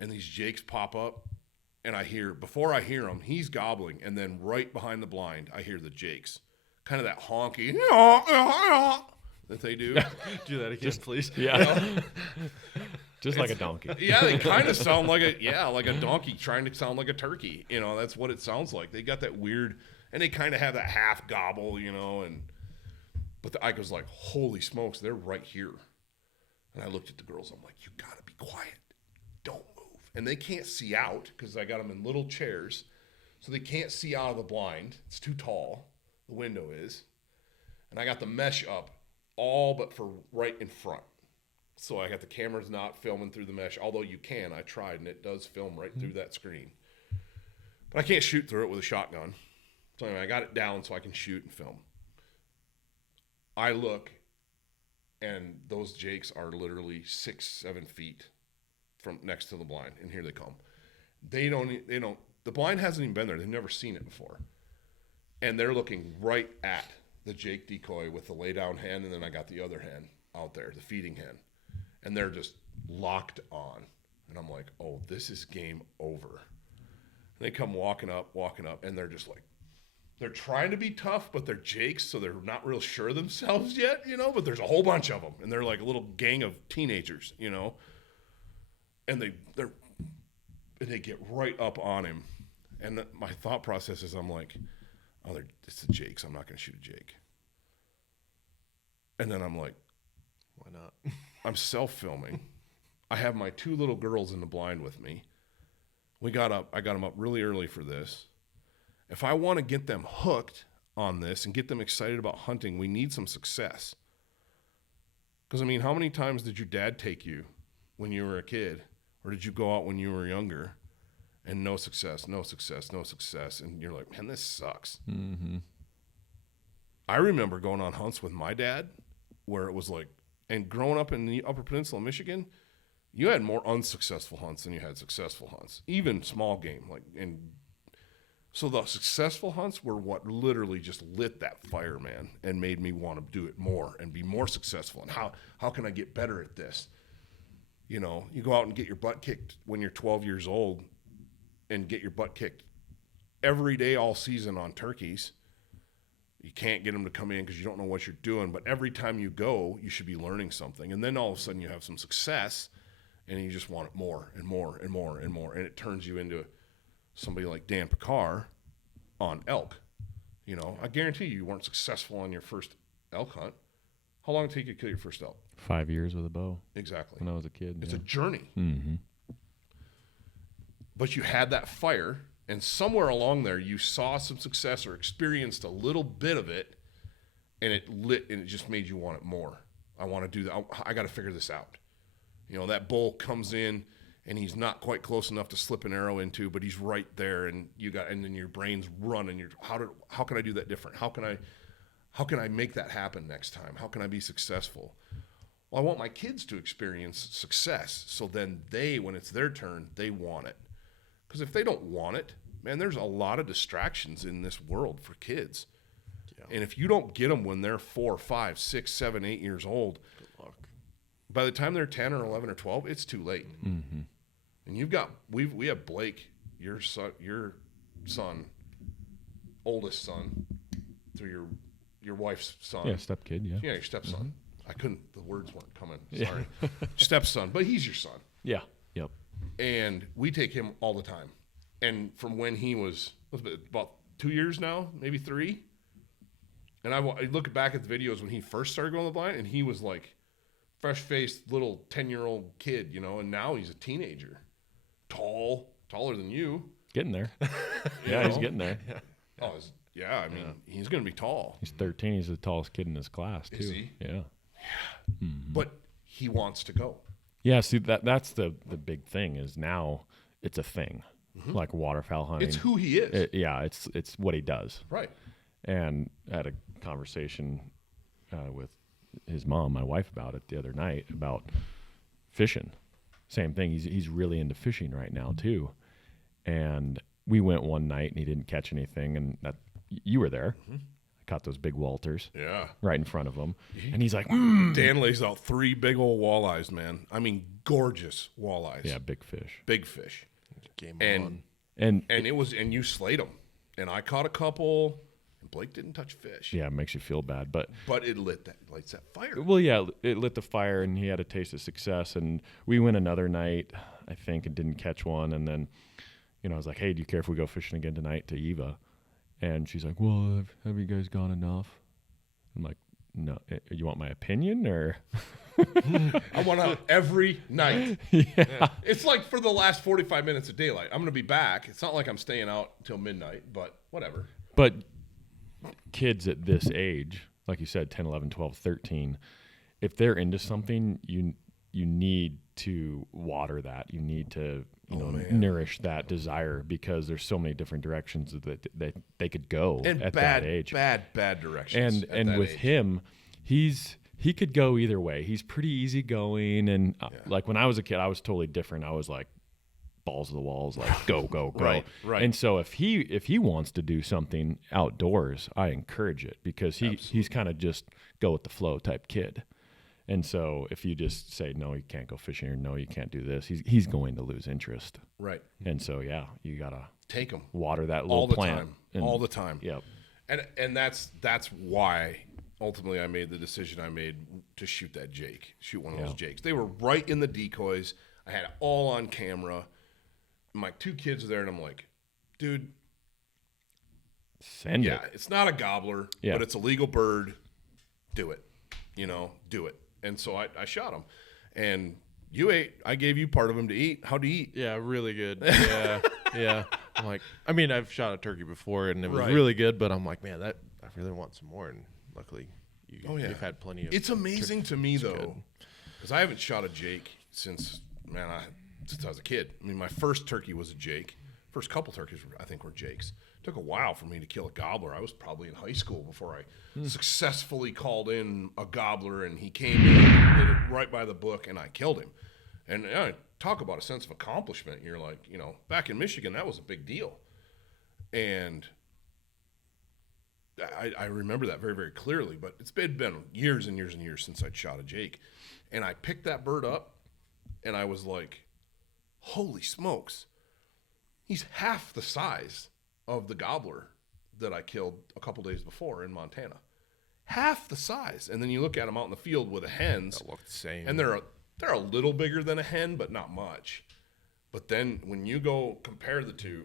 And these jakes pop up, and before I hear him, he's gobbling, and then right behind the blind, I hear the jakes. Kind of that honky that they do. Do that again, please. Yeah. Just like a donkey. Yeah, they kind of sound like a donkey trying to sound like a turkey. That's what it sounds like. They got that weird, and they kind of have that half gobble, but I was like, holy smokes, they're right here. And I looked at the girls. I'm like, you got to be quiet. Don't move. And they can't see out because I got them in little chairs. So they can't see out of the blind. It's too tall. The window is. And I got the mesh up all but for right in front. So I got the cameras not filming through the mesh, although you can. I tried, and it does film right through that screen. But I can't shoot through it with a shotgun. So anyway, I got it down so I can shoot and film. I look, and those jakes are literally 6-7 feet from next to the blind, and here they come. They don't. The blind hasn't even been there. They've never seen it before, and they're looking right at the jake decoy with the lay down hen, and then I got the other hen out there, the feeding hen, and they're just locked on, and I'm like, oh, this is game over. And they come walking up, and they're just like, they're trying to be tough, but they're jakes, so they're not real sure of themselves yet, but there's a whole bunch of them, and they're like a little gang of teenagers, and they get right up on him. And my thought process is, I'm like, oh, it's the jakes. I'm not going to shoot a jake. And then I'm like, why not? I'm self-filming. I have my 2 little girls in the blind with me. I got them up really early for this. If I want to get them hooked on this and get them excited about hunting, we need some success. Because, how many times did your dad take you when you were a kid? Or did you go out when you were younger and no success? And you're like, man, this sucks. Mm-hmm. I remember going on hunts with my dad where it was like, and growing up in the Upper Peninsula of Michigan, you had more unsuccessful hunts than you had successful hunts, even small game. So the successful hunts were what literally just lit that fire, man, and made me want to do it more and be more successful. And how can I get better at this? You know, you go out and get your butt kicked when you're 12 years old and get your butt kicked every day all season on turkeys. You can't get them to come in because you don't know what you're doing. But every time you go, you should be learning something. And then all of a sudden you have some success, and you just want it more and more and more and more. And it turns you into somebody like Dan Pickar on elk. You know, I guarantee you weren't successful on your first elk hunt. How long did it take you to kill your first elk? 5 years with a bow. Exactly. When I was a kid. It's a journey. Mm-hmm. But you had that fire. And somewhere along there, you saw some success or experienced a little bit of it, and it lit, and it just made you want it more. I want to do that. I got to figure this out. You know, that bull comes in, and he's not quite close enough to slip an arrow into, but he's right there, and then your brain's running. How can I do that different? How can I make that happen next time? How can I be successful? Well, I want my kids to experience success, so then when it's their turn, they want it. Because if they don't want it, man, there's a lot of distractions in this world for kids. Yeah. And if you don't get them when they're 4, 5, 6, 7, 8 years old, good luck. By the time they're 10 or 11 or 12, it's too late. Mm-hmm. And we have Blake, your son, oldest son, through your wife's son. Yeah, stepkid, yeah. Yeah, your stepson. Mm-hmm. The words weren't coming. Sorry. Yeah. Stepson, but he's your son. Yeah, yep. And we take him all the time. And from when he was about 2 years now, maybe 3. And I look back at the videos when he first started going to the blind, and he was like fresh-faced little 10-year-old kid, you know, and now he's a teenager. Taller than you. Getting there. Yeah, he's getting there. Yeah. He's going to be tall. He's 13. He's the tallest kid in his class, too. Is he? Yeah. Mm-hmm. But he wants to go. Yeah, see, that's the big thing is now it's a thing, like waterfowl hunting. It's who he is. It's what he does. Right. And I had a conversation with his mom, my wife, about it the other night about fishing. Same thing. He's really into fishing right now too. And we went one night and he didn't catch anything, and you were there. Mm-hmm. Caught those big Walters. Yeah. Right in front of him. And he's like, Dan lays out 3 big old walleyes, man. I mean, gorgeous walleyes. Yeah, big fish. Big fish. Game on. And you slayed them. And I caught a couple, and Blake didn't touch fish. Yeah, it makes you feel bad. But it lights that fire. Well, yeah, it lit the fire, and he had a taste of success. And we went another night, I think, and didn't catch one. And then, I was like, hey, do you care if we go fishing again tonight to Eva? And she's like, well, have you guys gone enough? I'm like, no. You want my opinion or? I want out every night. Yeah. It's like for the last 45 minutes of daylight. I'm going to be back. It's not like I'm staying out till midnight, but whatever. But kids at this age, like you said, 10, 11, 12, 13, if they're into something, you need to water that. You need to nourish that desire, because there's so many different directions that they could go at that age. Bad directions. And with him, he could go either way. He's pretty easygoing, and like when I was a kid, I was totally different. I was like balls to the walls, like go. Right. And so if he wants to do something outdoors, I encourage it, because he's kind of just go with the flow type kid. And so if you just say, no, you can't go fishing, or no, you can't do this, he's going to lose interest. Right. And so, yeah, you got to take him, water that little plant. All the time. Yep. And that's why ultimately I made the decision I made to shoot one of those jakes. They were right in the decoys. I had it all on camera. My 2 kids are there, and I'm like, dude, send it. It's not a gobbler, but it's a legal bird. Do it. Do it. And so I shot him, and you ate. I gave you part of him to eat. How'd you eat? Yeah, really good. Yeah. I'm like, I've shot a turkey before, and it was really good, but I'm like, man, I really want some more. And luckily, you've had plenty of. It's amazing to me though, because I haven't shot a jake since I was a kid. My first turkey was a jake. First couple turkeys, I think, were Jake's. It took a while for me to kill a gobbler. I was probably in high school before I successfully called in a gobbler, and he came in and did it right by the book, and I killed him. And talk about a sense of accomplishment. You're like, back in Michigan, that was a big deal. And I remember that very, very clearly, but it's been years and years and years since I'd shot a Jake. And I picked that bird up, and I was like, holy smokes. He's half the size of the gobbler that I killed a couple days before in Montana. Half the size. And then you look at them out in the field with the hens. They look the same. And they're a little bigger than a hen, but not much. But then when you go compare the two,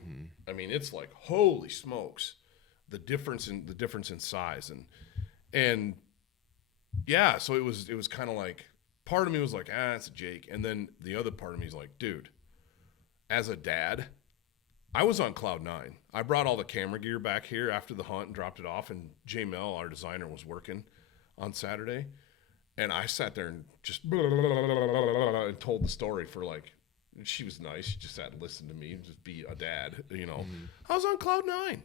I mean, it's like, holy smokes. The difference in size and yeah, so it was kind of like, part of me was like, it's a Jake, and then the other part of me is like, dude, as a dad, I was on cloud 9. I brought all the camera gear back here after the hunt and dropped it off, and J Mel, our designer, was working on Saturday, and I sat there and just and told the story for like, she was nice, she just sat and listened to me and just be a dad, I was on cloud 9.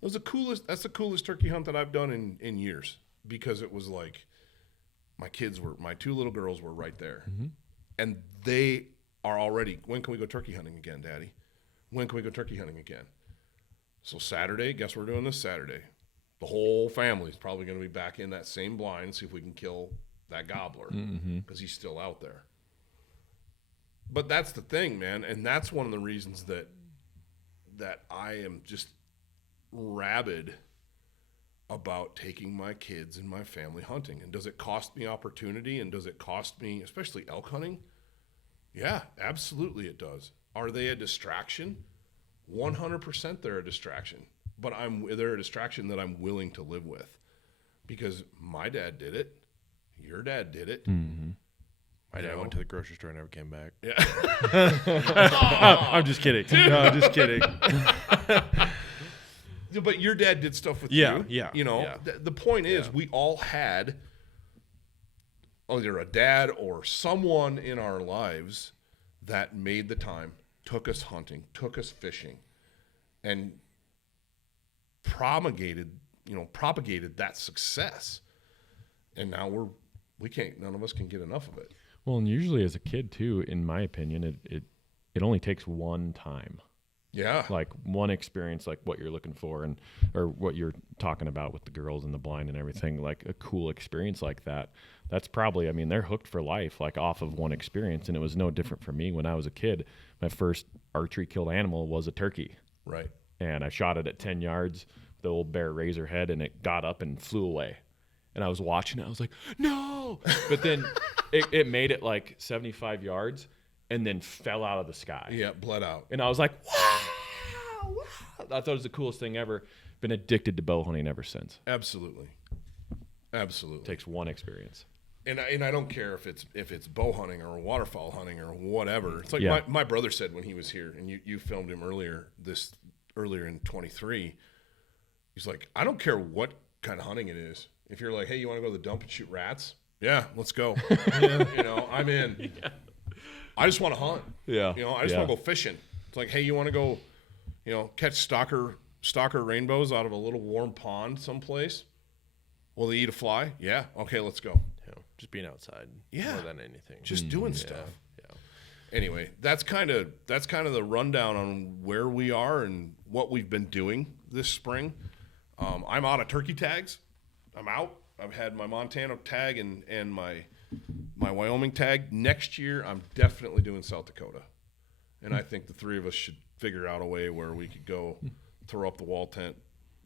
That's the coolest turkey hunt that I've done in years, because it was like my two little girls were right there. And they are already, when can we go turkey hunting again, Daddy? When can we go turkey hunting again? So Saturday, guess we're doing this Saturday. The whole family's probably going to be back in that same blind, see if we can kill that gobbler, because he's still out there. But that's the thing, man, and that's one of the reasons that I am just rabid about taking my kids and my family hunting. And does it cost me opportunity, and does it cost me, especially elk hunting? Yeah, absolutely it does. Are they a distraction? 100% they're a distraction. But they're a distraction that I'm willing to live with, because my dad did it. Your dad did it. My dad went to the grocery store and never came back. Yeah. I'm just kidding. No, I'm just kidding. But your dad did stuff with you. Yeah. The point is, we all had either a dad or someone in our lives that made the time, took us hunting, took us fishing, and propagated that success. And now none of us can get enough of it. Well, and usually as a kid too, in my opinion, it only takes one time. Yeah. Like one experience, like what you're looking for, or what you're talking about with the girls in the blind and everything, like a cool experience like that. That's probably, they're hooked for life, like off of one experience. And it was no different for me when I was a kid. My first archery killed animal was a turkey. Right. And I shot it at 10 yards, the old bear razor head, and it got up and flew away. And I was watching it. I was like, no. But then it made it like 75 yards and then fell out of the sky. Yeah, bled out. And I was like, wow. I thought it was the coolest thing ever. Been addicted to bow hunting ever since. Absolutely. Takes one experience. And I don't care if it's bow hunting or waterfowl hunting or whatever. It's like my brother said when he was here, and you filmed him earlier in 23. He's like, I don't care what kind of hunting it is. If you're like, hey, you want to go to the dump and shoot rats? Yeah, let's go. I'm in. Yeah. I just want to hunt. Yeah. I just want to go fishing. It's like, hey, you want to go, catch stalker rainbows out of a little warm pond someplace? Will they eat a fly? Yeah. Okay, let's go. Just being outside. Yeah. More than anything. Just doing stuff. Yeah. Anyway, that's kind of the rundown on where we are and what we've been doing this spring. I'm out of turkey tags. I'm out. I've had my Montana tag and my Wyoming tag. Next year, I'm definitely doing South Dakota. And I think the three of us should figure out a way where we could go throw up the wall tent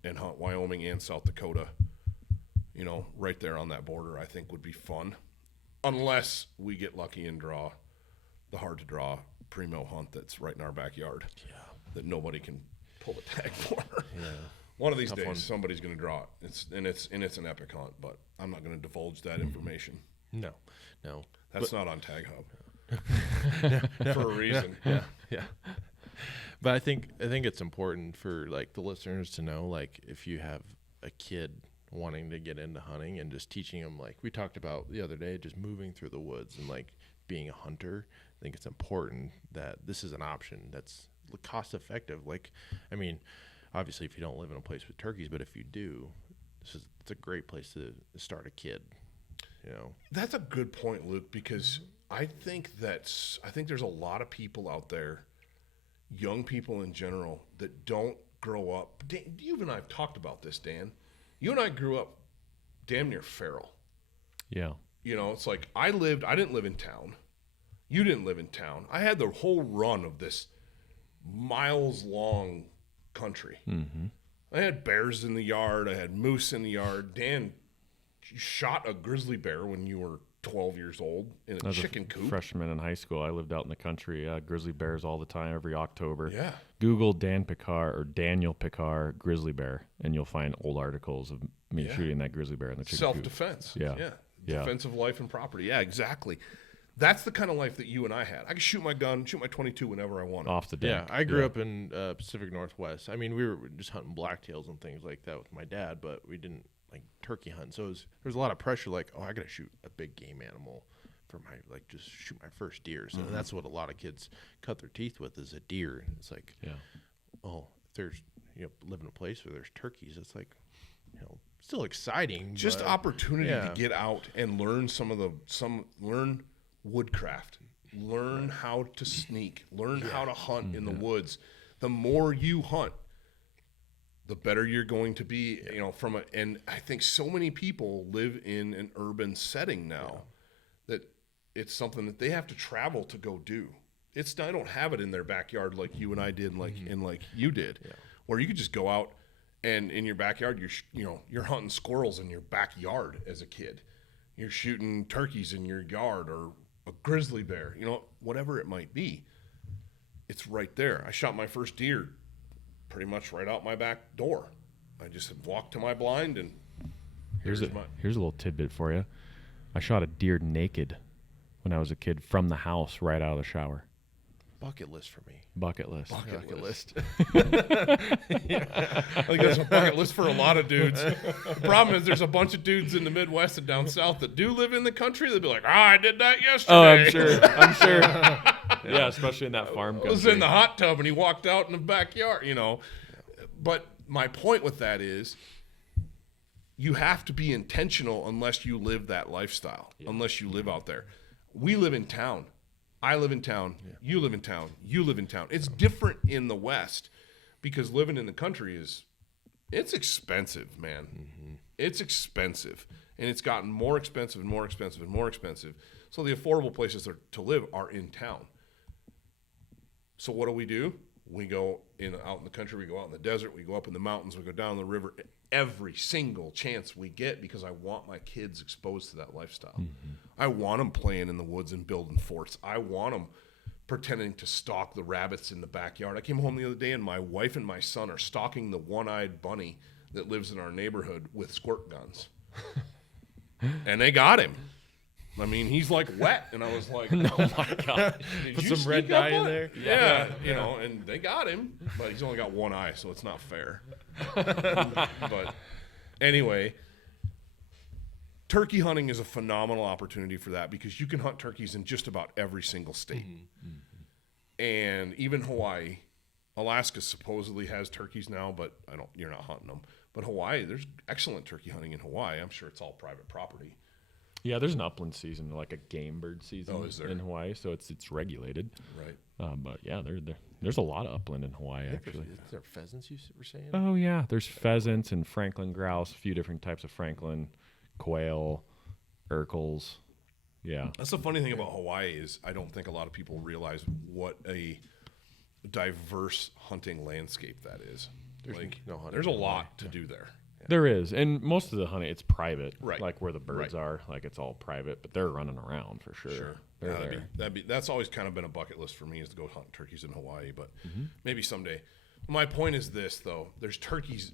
and hunt Wyoming and South Dakota, right there on that border. I think would be fun. Unless we get lucky and draw the hard-to-draw primo hunt that's right in our backyard that nobody can pull the tag for. Yeah. One of these days, somebody's going to draw it. It's an epic hunt, but I'm not going to divulge that information. No. That's not on Tag Hub. For a reason. Yeah. But I think it's important for like the listeners to know, like if you have a kid wanting to get into hunting and just teaching them, like we talked about the other day, just moving through the woods and like being a hunter. I think it's important that this is an option that's cost effective. Like, I mean, obviously if you don't live in a place with turkeys, but if you do, it's a great place to start a kid. You know, that's a good point, Luke, because I think there's a lot of people out there, young people in general, that don't grow up. You and I have talked about this, Dan. You and I grew up damn near feral. Yeah. You know, it's like I didn't live in town. You didn't live in town. I had the whole run of this miles-long country. Mm-hmm. I had bears in the yard. I had moose in the yard. Dan shot a grizzly bear when you were 12 years old in a chicken coop. Freshman in high school, I lived out in the country. Grizzly bears all the time, every October. Yeah. Google Dan Pickar or Daniel Pickar grizzly bear, and you'll find old articles of me shooting that grizzly bear in the chicken Self-defense. coop. Yeah. Defense of life and property. Yeah, exactly. That's the kind of life that you and I had. I could shoot my gun, shoot my 22 whenever I wanted. Off the deck. Yeah, I grew up in Pacific Northwest. I mean, we were just hunting blacktails and things like that with my dad, but we didn't like turkey hunt. So there was a lot of pressure. Like, oh, I got to shoot a big game animal for my just shoot my first deer. So that's what a lot of kids cut their teeth with is a deer. And it's like, oh, if there's live in a place where there's turkeys, it's like, still exciting. Just opportunity to get out and learn learn woodcraft, learn how to sneak, learn how to hunt in the woods. The more you hunt, the better you're going to be, and I think so many people live in an urban setting now that it's something that they have to travel to go do. I don't have it in their backyard like you and I did, like you did, where you could just go out and in your backyard, you're hunting squirrels in your backyard as a kid. You're shooting turkeys in your yard or a grizzly bear, whatever it might be. It's right there. I shot my first deer pretty much right out my back door. I just walked to my blind and here's a little tidbit for you. I shot a deer naked when I was a kid from the house right out of the shower. Bucket list for me. Bucket list. Bucket list. I think that's a bucket list for a lot of dudes. The problem is there's a bunch of dudes in the Midwest and down south that do live in the country. They'll be like, I did that yesterday. Oh, I'm sure. Yeah, especially in that farm country. I was in the hot tub and he walked out in the backyard, But my point with that is you have to be intentional unless you live that lifestyle, unless you live out there. We live in town. I live in town. Yeah. You live in town. You live in town. It's different in the West because living in the country it's expensive, man. Mm-hmm. It's expensive. And it's gotten more expensive and more expensive and more expensive. So the affordable places to live are in town. So what do? We go out in the country. We go out in the desert. We go up in the mountains. We go down the river every single chance we get because I want my kids exposed to that lifestyle. Mm-hmm. I want them playing in the woods and building forts. I want them pretending to stalk the rabbits in the backyard. I came home the other day and my wife and my son are stalking the one-eyed bunny that lives in our neighborhood with squirt guns. And they got him. I mean, he's like wet, and I was like, "Oh my god!" Put some red dye in there. Yeah, and they got him, but he's only got one eye, so it's not fair. But anyway, turkey hunting is a phenomenal opportunity for that because you can hunt turkeys in just about every single state, and even Hawaii. Alaska supposedly has turkeys now, but you're not hunting them. But Hawaii, there's excellent turkey hunting in Hawaii. I'm sure it's all private property. Yeah, there's an upland season, like a game bird season in Hawaii, so it's regulated. Right. But yeah, there's a lot of upland in Hawaii, actually. Is there pheasants you were saying? Oh, yeah. There's pheasants and Franklin grouse, a few different types of Franklin, quail, urkels. Yeah. That's the funny thing about Hawaii is I don't think a lot of people realize what a diverse hunting landscape that is. There's a lot to do there. Yeah. There is, and most of the hunting, it's private, right? Like where the birds are, like it's all private, but they're running around for sure. Sure, they're there. That's always kind of been a bucket list for me is to go hunt turkeys in Hawaii, but maybe someday. My point is this, though: there's turkeys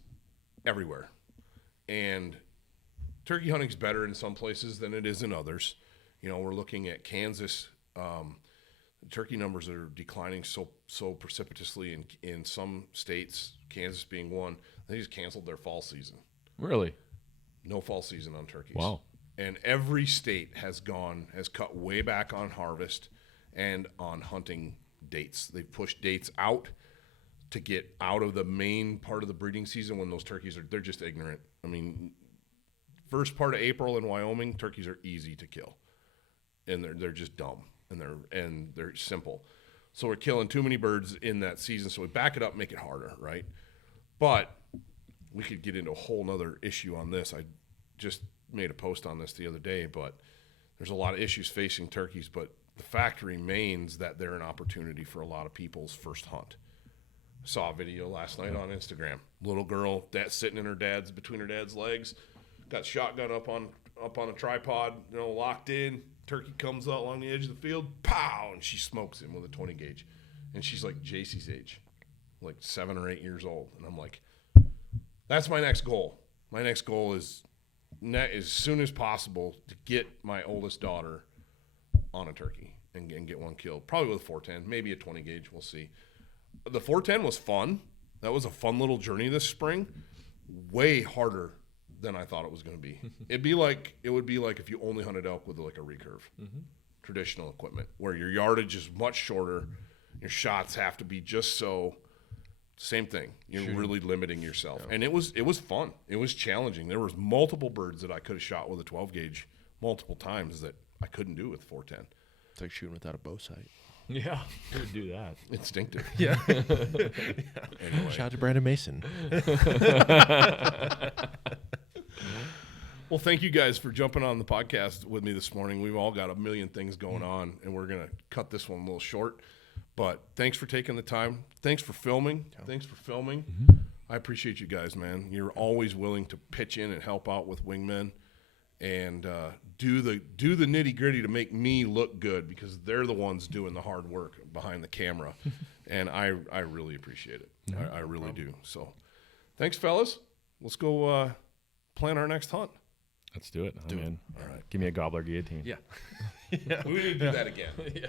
everywhere, and turkey hunting's better in some places than it is in others. We're looking at Kansas. Turkey numbers are declining so precipitously in some states, Kansas being one. They just canceled their fall season. Really? No fall season on turkeys. Wow. And every state has cut way back on harvest and on hunting dates. They've pushed dates out. to get out of the main part of the breeding season when those turkeys they're just ignorant. I mean, first part of April in Wyoming, turkeys are easy to kill, and they're just dumb, and they're simple. So we're killing too many birds in that season. So we back it up, make it harder, right? But we could get into a whole nother issue on this. I just made a post on this the other day, but there's a lot of issues facing turkeys, but the fact remains that they're an opportunity for a lot of people's first hunt. Saw a video last night on Instagram. Little girl sitting in between her dad's legs, got shotgun up on a tripod, locked in. Turkey comes out along the edge of the field, pow, and she smokes him with a 20 gauge. And she's like JC's age, like 7 or 8 years old. And I'm like, that's my next goal. My next goal is as soon as possible to get my oldest daughter on a turkey and get one killed. Probably with a 410, maybe a 20 gauge. We'll see. The 410 was fun. That was a fun little journey this spring. Way harder than I thought it was going to be. It would be like if you only hunted elk with like a recurve, traditional equipment, where your yardage is much shorter, your shots have to be just so. Same thing. You're really limiting yourself, and it was fun. It was challenging. There was multiple birds that I could have shot with a 12 gauge multiple times that I couldn't do with 410. It's like shooting without a bow sight. Yeah, who would do that? Instinctive. Yeah. Anyway. Shout out to Brandon Mason. Well, thank you guys for jumping on the podcast with me this morning. We've all got a million things going on, and we're going to cut this one a little short. But thanks for taking the time. Thanks for filming. Thanks for filming. I appreciate you guys, man. You're always willing to pitch in and help out with Wingmen and do the nitty-gritty to make me look good, because they're the ones doing the hard work behind the camera. And I really appreciate it. I really do. So thanks, fellas. Let's go plan our next hunt. Let's do it. I'm in. All right. Give me a gobbler guillotine. Yeah. We need to do that again. Yeah.